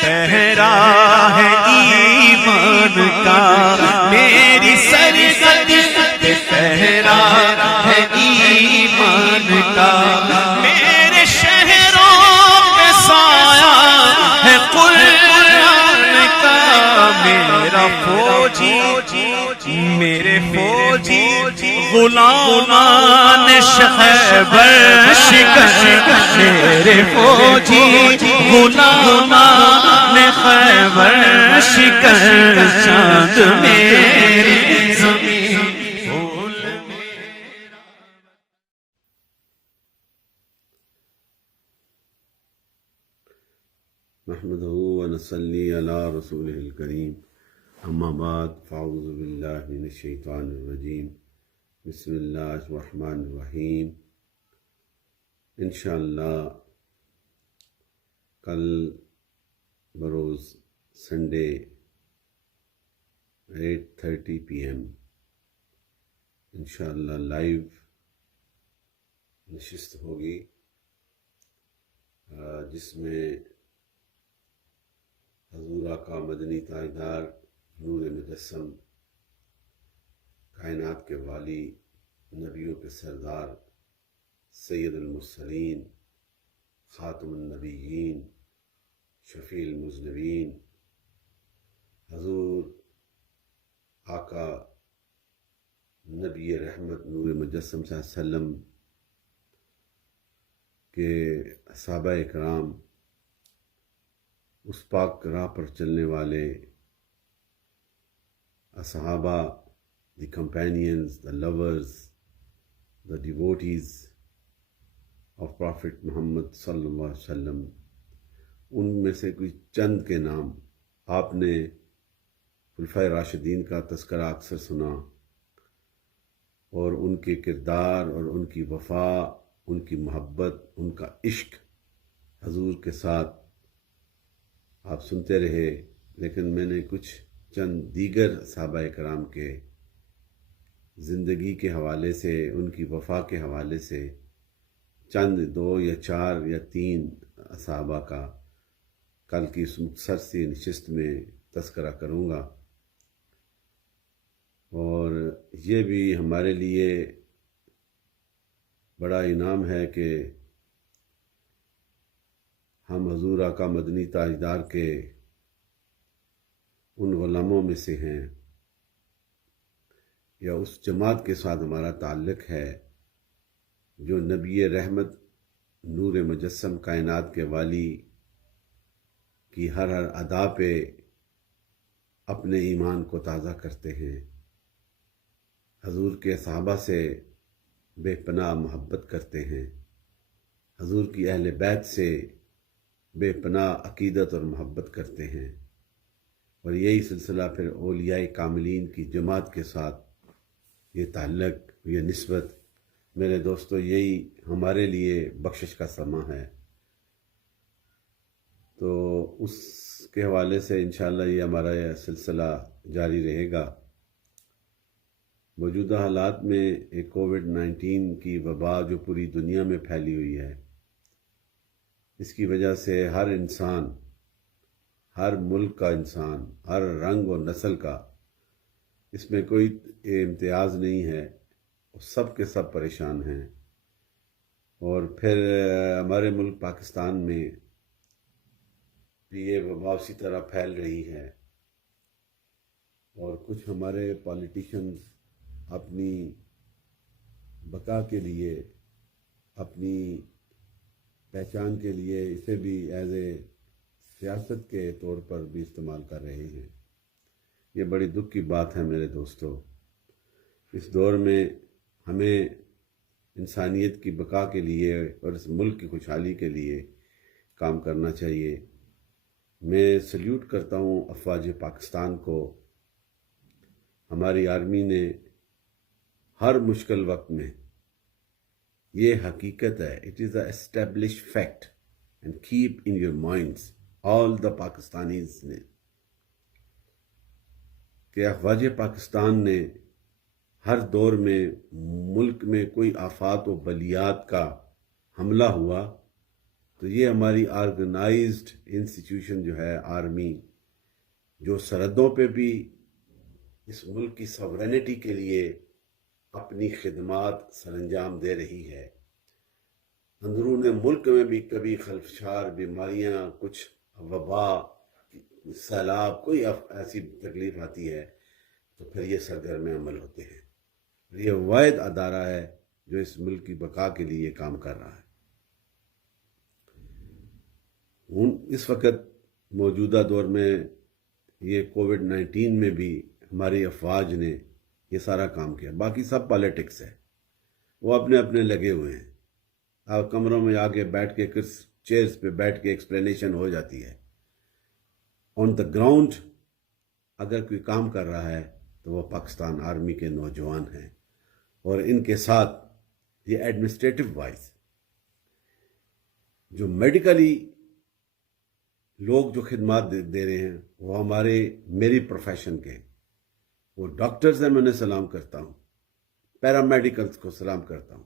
پہرا ہے ایمان کا، میری سرحد پہ پہرا ہے ایمان کا، میرے شہروں پہ سایہ ہے قرآن کا، میرا فوجی میرے فوجی غلامان خیبر شکن، میرے فوجی غلامان خیبر شکن، چاند میری زمین پھول میرا۔ نحمده ونصلي على رسوله الكريم، اما بعد فاعوذ باللہ من الشیطان الرجیم، بسم اللہ الرحمن الرحیم۔ انشاءاللہ کل بروز سنڈے 8:30 PM انشاءاللہ لائیو نشست ہوگی، جس میں حضور آقا مدنی تاجدار نور مجسم، کائنات کے والی، نبیوں کے سردار، سید المرسلین، خاتم النبیین، شفیع المذنبین، حضور آقا نبی رحمت نور مجسم صلی اللہ علیہ وسلم کے صحابہ اکرام، اس پاک راہ پر چلنے والے اصحابہ، the companions, the lovers, the devotees of Prophet Muhammad صلی اللہ علیہ وسلم، ان میں سے کوئی چند کے نام آپ نے خلفائے راشدین کا تذکرہ اکثر سنا، اور ان کے کردار اور ان کی وفا، ان کی محبت، ان کا عشق حضور کے ساتھ آپ سنتے رہے، لیکن میں نے کچھ چند دیگر صحابہ کرام کے زندگی کے حوالے سے، ان کی وفا کے حوالے سے چند 2 یا 4 یا 3 صحابہ کا کل کی اس مختصر سی نشست میں تذکرہ کروں گا، اور یہ بھی ہمارے لیے بڑا انعام ہے کہ ہم حضور آقا مدنی تاجدار کے ان غلاموں میں سے ہیں، یا اس جماعت کے ساتھ ہمارا تعلق ہے جو نبی رحمت نور مجسم، کائنات کے والی کی ہر ادا پہ اپنے ایمان کو تازہ کرتے ہیں، حضور کے صحابہ سے بے پناہ محبت کرتے ہیں، حضور کی اہل بیت سے بے پناہ عقیدت اور محبت کرتے ہیں، اور یہی سلسلہ پھر اولیاء کاملین کی جماعت کے ساتھ یہ تعلق، یہ نسبت، میرے دوستو، یہی ہمارے لیے بخشش کا سماں ہے۔ تو اس کے حوالے سے انشاءاللہ یہ ہمارا یہ سلسلہ جاری رہے گا۔ موجودہ حالات میں ایک کووڈ-19 کی وبا جو پوری دنیا میں پھیلی ہوئی ہے، اس کی وجہ سے ہر انسان، ہر ملک کا انسان، ہر رنگ و نسل کا، اس میں کوئی امتیاز نہیں ہے، سب کے سب پریشان ہیں، اور پھر ہمارے ملک پاکستان میں یہ وبا اسی طرح پھیل رہی ہے، اور کچھ ہمارے پالیٹیشنز اپنی بقا کے لیے، اپنی پہچان کے لیے اسے بھی ایز اے سیاست کے طور پر بھی استعمال کر رہے ہیں۔ یہ بڑی دکھ کی بات ہے میرے دوستو۔ اس دور میں ہمیں انسانیت کی بقا کے لیے اور اس ملک کی خوشحالی کے لیے کام کرنا چاہیے۔ میں سلیوٹ کرتا ہوں افواج پاکستان کو۔ ہماری آرمی نے ہر مشکل وقت میں، یہ حقیقت ہے، it is a establish fact, and keep in your minds all the Pakistanis نے، کہ افواج پاکستان نے ہر دور میں ملک میں کوئی آفات و بلیات کا حملہ ہوا تو یہ ہماری آرگنائزڈ انسٹیٹیوشن جو ہے آرمی، جو سرحدوں پہ بھی اس ملک کی سورینٹی کے لیے اپنی خدمات سر انجام دے رہی ہے، اندرون ملک میں بھی کبھی خلفشار بیماریاں، کچھ وبا، سیلاب، کوئی ایسی تکلیف آتی ہے تو پھر یہ سرگرم عمل ہوتے ہیں۔ یہ واحد ادارہ ہے جو اس ملک کی بقا کے لیے کام کر رہا ہے۔ اس وقت موجودہ دور میں یہ کووڈ-19 میں بھی ہماری افواج نے یہ سارا کام کیا، باقی سب پالیٹکس ہے، وہ اپنے اپنے لگے ہوئے ہیں۔ آپ کمروں میں آ کے بیٹھ کے چیئرز پہ بیٹھ کے ایکسپلینیشن ہو جاتی ہے۔ آن دا گراؤنڈ اگر کوئی کام کر رہا ہے تو وہ پاکستان آرمی کے نوجوان ہیں، اور ان کے ساتھ یہ ایڈمنسٹریٹو وائز جو میڈیکلی لوگ جو خدمات دے رہے ہیں وہ میری پروفیشن کے وہ ڈاکٹرز ہیں، میں انہیں سلام کرتا ہوں، پیرامیڈیکلز کو سلام کرتا ہوں،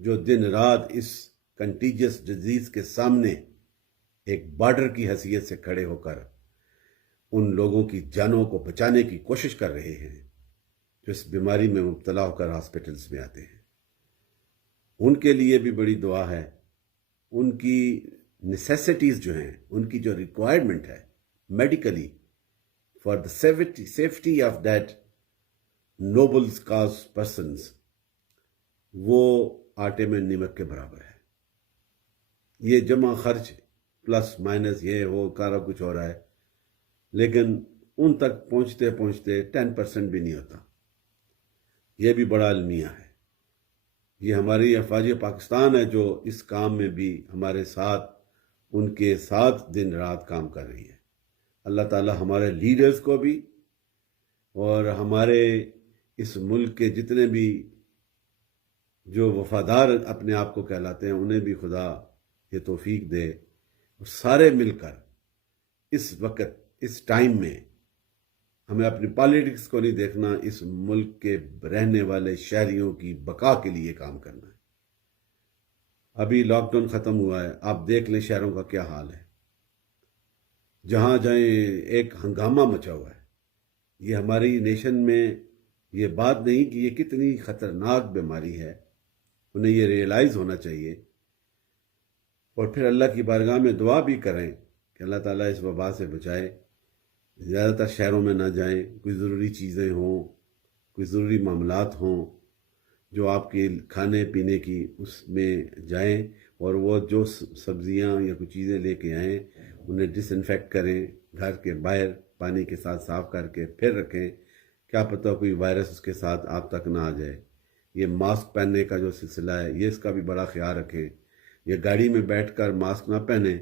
جو دن رات اس کنٹیجس ڈیزیز کے سامنے ایک بارڈر کی حیثیت سے کھڑے ہو کر ان لوگوں کی جانوں کو بچانے کی کوشش کر رہے ہیں جو اس بیماری میں مبتلا ہو کر ہاسپٹلز میں آتے ہیں۔ ان کے لیے بھی بڑی دعا ہے۔ ان کی نیسیسٹیز جو ہیں، ان کی جو ریکوائرمنٹ ہے medically for the safety of that noble cause persons, وہ آٹے میں نمک کے برابر ہے۔ یہ جمع خرچ پلس مائنس یہ وہ سارا کچھ ہو رہا ہے، لیکن ان تک پہنچتے پہنچتے 10% بھی نہیں ہوتا۔ یہ بھی بڑا المیہ ہے۔ یہ ہماری افواج پاکستان ہے جو اس کام میں بھی ہمارے ساتھ، ان کے ساتھ دن رات کام کر رہی ہے۔ اللہ تعالی ہمارے لیڈرز کو بھی اور ہمارے اس ملک کے جتنے بھی جو وفادار اپنے آپ کو کہلاتے ہیں انہیں بھی خدا یہ توفیق دے، اور سارے مل کر اس وقت اس ٹائم میں ہمیں اپنی پالیٹکس کو نہیں دیکھنا، اس ملک کے رہنے والے شہریوں کی بقا کے لیے کام کرنا ہے۔ ابھی لاک ڈاؤن ختم ہوا ہے، آپ دیکھ لیں شہروں کا کیا حال ہے، جہاں جائیں ایک ہنگامہ مچا ہوا ہے۔ یہ ہماری نیشن میں یہ بات نہیں کہ یہ کتنی خطرناک بیماری ہے، انہیں یہ ریئلائز ہونا چاہیے، اور پھر اللہ کی بارگاہ میں دعا بھی کریں کہ اللہ تعالیٰ اس وبا سے بچائے۔ زیادہ تر شہروں میں نہ جائیں، کوئی ضروری چیزیں ہوں، کوئی ضروری معاملات ہوں جو آپ کے کھانے پینے کی، اس میں جائیں، اور وہ جو سبزیاں یا کوئی چیزیں لے کے آئیں انہیں ڈس انفیکٹ کریں، گھر کے باہر پانی کے ساتھ صاف کر کے پھر رکھیں، کیا پتہ کوئی وائرس اس کے ساتھ آپ تک نہ آ جائے۔ یہ ماسک پہننے کا جو سلسلہ ہے یہ اس کا بھی بڑا خیال رکھیں۔ یہ گاڑی میں بیٹھ کر ماسک نہ پہنیں،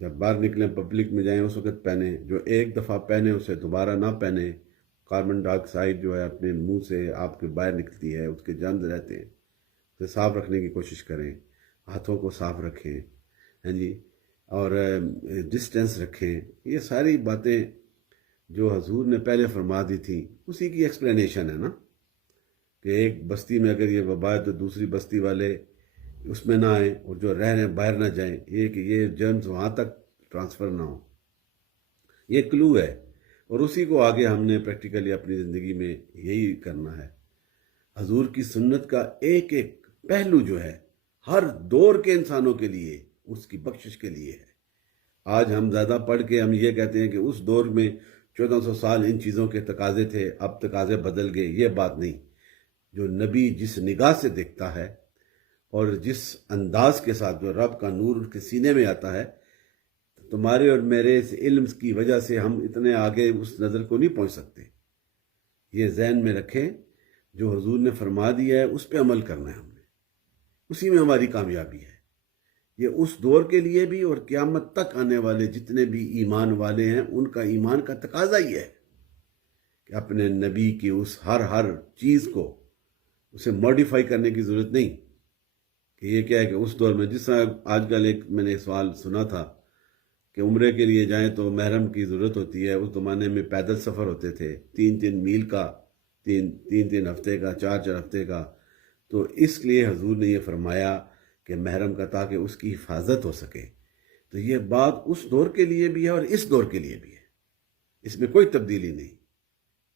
جب باہر نکلیں پبلک میں جائیں اس وقت پہنیں، جو ایک دفعہ پہنیں اسے دوبارہ نہ پہنیں۔ کاربن ڈائی آکسائڈ جو ہے اپنے منہ سے آپ کے باہر نکلتی ہے، اس کے جرمز رہتے ہیں، اسے صاف رکھنے کی کوشش کریں، ہاتھوں کو صاف رکھیں، ہاں جی، اور ڈسٹینس رکھیں۔ یہ ساری باتیں جو حضور نے پہلے فرما دی تھیں اسی کی ایکسپلینیشن ہے نا، کہ ایک بستی میں اگر یہ وبا ہے تو دوسری بستی والے اس میں نہ آئیں، اور جو رہ رہے ہیں باہر نہ جائیں، یہ کہ یہ جرمز وہاں تک ٹرانسفر نہ ہوں۔ یہ کلو ہے، اور اسی کو آگے ہم نے پریکٹیکلی اپنی زندگی میں یہی کرنا ہے۔ حضور کی سنت کا ایک ایک پہلو جو ہے ہر دور کے انسانوں کے لیے اس کی بخشش کے لیے ہے۔ آج ہم زیادہ پڑھ کے ہم یہ کہتے ہیں کہ اس دور میں 1400 سال ان چیزوں کے تقاضے تھے، اب تقاضے بدل گئے، یہ بات نہیں۔ جو نبی جس نگاہ سے دیکھتا ہے اور جس انداز کے ساتھ جو رب کا نور ان کے سینے میں آتا ہے، تمہارے اور میرے اس علم کی وجہ سے ہم اتنے آگے اس نظر کو نہیں پہنچ سکتے۔ یہ ذہن میں رکھیں، جو حضور نے فرما دیا ہے اس پہ عمل کرنا ہے ہم نے، اسی میں ہماری کامیابی ہے۔ یہ اس دور کے لیے بھی اور قیامت تک آنے والے جتنے بھی ایمان والے ہیں ان کا ایمان کا تقاضا ہی ہے کہ اپنے نبی کی اس ہر چیز کو اسے موڈیفائی کرنے کی ضرورت نہیں، کہ یہ کیا ہے کہ اس دور میں جس طرح آج کل ایک میں نے سوال سنا تھا کہ عمرے کے لیے جائیں تو محرم کی ضرورت ہوتی ہے۔ اس زمانے میں پیدل سفر ہوتے تھے 3 میل کا، 3 ہفتے کا، 4 ہفتے کا۔ تو اس لیے حضور نے یہ فرمایا کہ کہ محرم کا، تاکہ اس کی حفاظت ہو سکے. تو یہ بات اس دور کے لیے بھی ہے اور اس دور کے لیے بھی ہے، اس میں کوئی تبدیلی نہیں.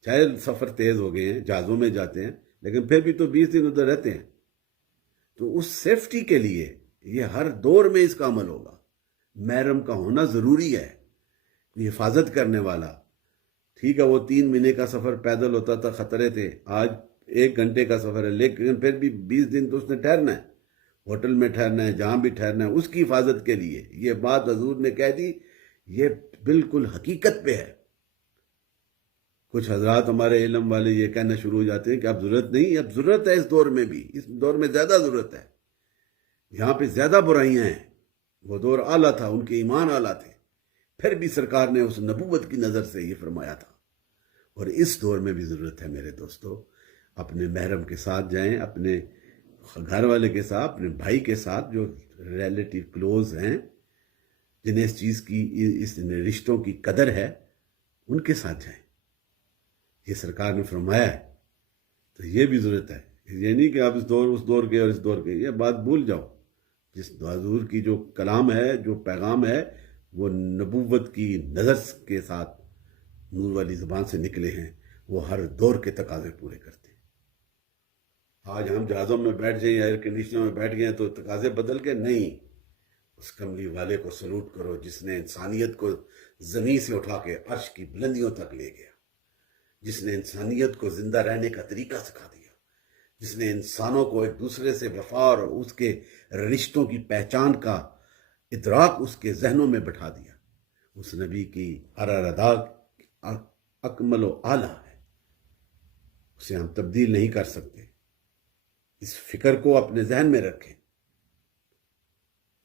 چاہے سفر تیز ہو گئے ہیں، جہازوں میں جاتے ہیں، لیکن پھر بھی تو 20 دن ادھر رہتے ہیں. تو اس سیفٹی کے لیے یہ ہر دور میں اس کا عمل ہوگا. محرم کا ہونا ضروری ہے. یہ حفاظت کرنے والا، ٹھیک ہے وہ 3 مہینے کا سفر پیدل ہوتا تھا، خطرے تھے، آج 1 گھنٹے کا سفر ہے، لیکن پھر بھی 20 دن تو اس نے ٹھہرنا ہے، ہوٹل میں ٹھہرنا ہے، جہاں بھی ٹھہرنا ہے، اس کی حفاظت کے لیے. یہ بات حضور نے کہہ دی، یہ بالکل حقیقت پہ ہے. کچھ حضرات ہمارے علم والے یہ کہنا شروع ہو جاتے ہیں کہ اب ضرورت نہیں. اب ضرورت ہے، اس دور میں بھی، اس دور میں زیادہ ضرورت ہے. یہاں پہ زیادہ برائیاں ہیں. وہ دور اعلیٰ تھا، ان کے ایمان اعلیٰ تھے، پھر بھی سرکار نے اس نبوت کی نظر سے یہ فرمایا تھا. اور اس دور میں بھی ضرورت ہے میرے دوستو، اپنے محرم کے ساتھ جائیں، اپنے گھر والے کے ساتھ، اپنے بھائی کے ساتھ جو ریلیٹیو کلوز ہیں، جنہیں اس چیز کی، اس رشتوں کی قدر ہے، ان کے ساتھ جائیں. یہ سرکار نے فرمایا ہے. تو یہ بھی ضرورت ہے. یہ نہیں کہ آپ اس دور، اس دور کے اور اس دور کے، یہ بات بھول جاؤ. جس حضور کی جو کلام ہے، جو پیغام ہے، وہ نبوت کی نظر کے ساتھ نور والی زبان سے نکلے ہیں، وہ ہر دور کے تقاضے پورے کرتے ہیں. آج ہم جہازوں میں بیٹھ جائیں، ایئر کنڈیشنر میں بیٹھ گئے ہیں تو تقاضے بدل کے نہیں. اس کملی والے کو سلوٹ کرو جس نے انسانیت کو زمین سے اٹھا کے عرش کی بلندیوں تک لے گیا، جس نے انسانیت کو زندہ رہنے کا طریقہ سکھا دیا، جس نے انسانوں کو ایک دوسرے سے وفا اور اس کے رشتوں کی پہچان کا ادراک اس کے ذہنوں میں بٹھا دیا. اس نبی کی ہر ادا اکمل و اعلیٰ ہے، اسے ہم تبدیل نہیں کر سکتے. اس فکر کو اپنے ذہن میں رکھیں.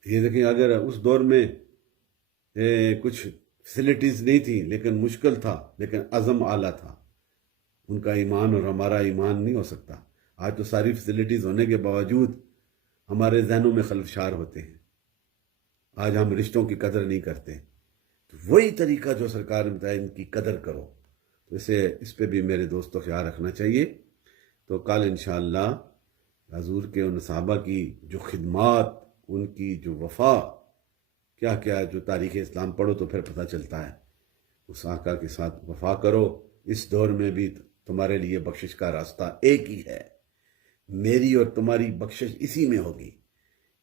یہ دیکھیں، اگر اس دور میں کچھ فیسلٹیز نہیں تھی لیکن مشکل تھا، لیکن عزم اعلیٰ تھا. ان کا ایمان اور ہمارا ایمان نہیں ہو سکتا. آج تو ساری فیسلٹیز ہونے کے باوجود ہمارے ذہنوں میں خلفشار ہوتے ہیں. آج ہم رشتوں کی قدر نہیں کرتے. تو وہی طریقہ جو سرکار نے بتایا، ان کی قدر کرو. تو اس پہ بھی میرے دوستوں خیال رکھنا چاہیے. تو کل انشاءاللہ حضور کے ان صحابہ کی جو خدمات، ان کی جو وفا، کیا کیا جو تاریخ اسلام پڑھو تو پھر پتہ چلتا ہے. اس آقا کے ساتھ وفا کرو. اس دور میں بھی تمہارے لیے بخشش کا راستہ ایک ہی ہے. میری اور تمہاری بخشش اسی میں ہوگی.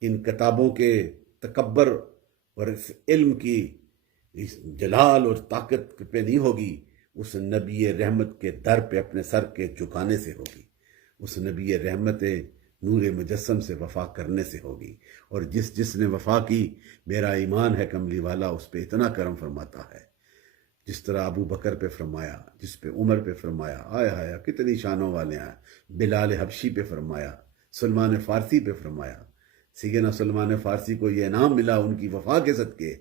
ان کتابوں کے تکبر اور اس علم کی اس جلال اور طاقت پہ نہیں ہوگی. اس نبی رحمت کے در پہ اپنے سر کے جھکانے سے ہوگی. اس نبی رحمت نور مجسم سے وفا کرنے سے ہوگی. اور جس نے وفا کی، میرا ایمان ہے کملی والا اس پہ اتنا کرم فرماتا ہے. جس طرح ابو بکر پہ فرمایا، جس پہ عمر پہ فرمایا، آیا کتنی شانوں والے ہیں. بلال حبشی پہ فرمایا، سلمان فارسی پہ فرمایا. سیدنا سلمان فارسی کو یہ انعام ملا ان کی وفا کے صدقے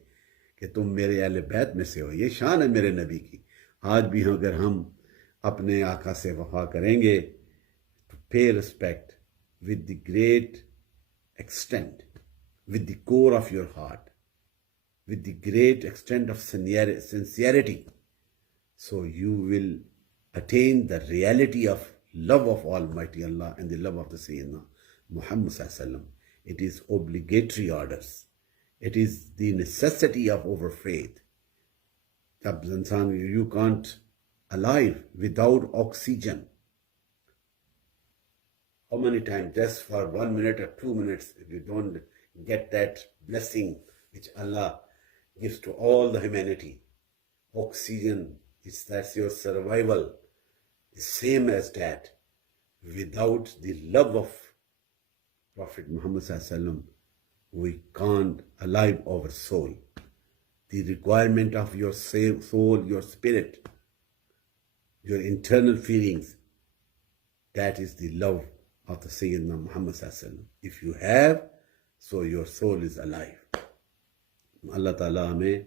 کہ تم میرے اہل بیت میں سے ہو. یہ شان ہے میرے نبی کی. آج بھی اگر ہم اپنے آقا سے وفا کریں گے تو pay respect with the great extent, with the core of your heart, with the great extent of sincerity, so you will attain the reality of love of Almighty Allah and the love of the Sayyidina Muhammad Sallallahu Alaihi Wasallam. It is obligatory orders. It is the necessity of our faith. جب انسان، you can't alive without oxygen. How many times, just for 1 minute or 2 minutes, if you don't get that blessing which Allah gives to all the humanity, oxygen, that's your survival, is same as that. Without the love of Prophet Muhammad Sallallahu Alaihi Wasallam, we can't alive our soul. The requirement of your soul, your spirit, your internal feelings, that is the love of the Sayyidina Muhammad Sallallahu Alaihi Wasallam. If you have, so your soul is alive. اللہ تعالیٰ ہمیں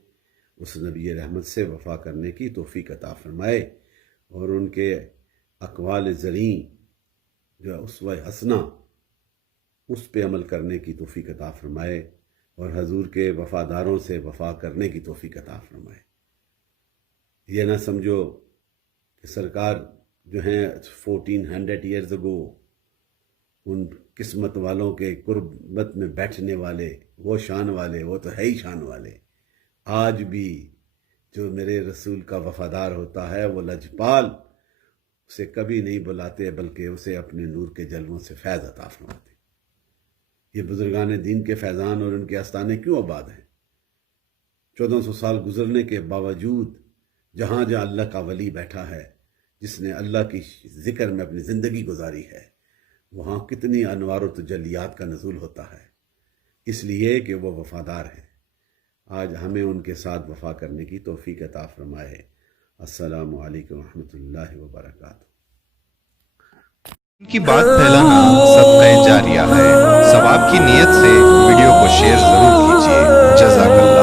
اس نبی رحمت سے وفا کرنے کی توفیق عطا فرمائے، اور ان کے اقوال زریں جو اسوہ حسنہ، اس پہ عمل کرنے کی توفیق عطا فرمائے، اور حضور کے وفاداروں سے وفا کرنے کی توفیق عطا فرمائے. یہ نہ سمجھو کہ سرکار جو ہیں 1400 years ago ان قسمت والوں کے قربت میں بیٹھنے والے، وہ شان والے، وہ تو ہے ہی شان والے. آج بھی جو میرے رسول کا وفادار ہوتا ہے وہ لجپال اسے کبھی نہیں بلاتے، بلکہ اسے اپنے نور کے جلووں سے فیض عطا فرماتے. یہ بزرگان دین کے فیضان اور ان کے آستانے کیوں آباد ہیں؟ 1400 سال گزرنے کے باوجود جہاں جہاں اللہ کا ولی بیٹھا ہے، جس نے اللہ کی ذکر میں اپنی زندگی گزاری ہے، وہاں کتنی انوار و تجلیات کا نزول ہوتا ہے، اس لیے کہ وہ وفادار ہیں. آج ہمیں ان کے ساتھ وفا کرنے کی توفیق عطا فرمائے. السلام علیکم ورحمۃ اللہ وبرکاتہ. ان کی بات پھیلانا صدقہ جاریہ ہے. ثواب کی نیت سے ویڈیو کو شیئر ضرور کیجیے. جزاک اللہ.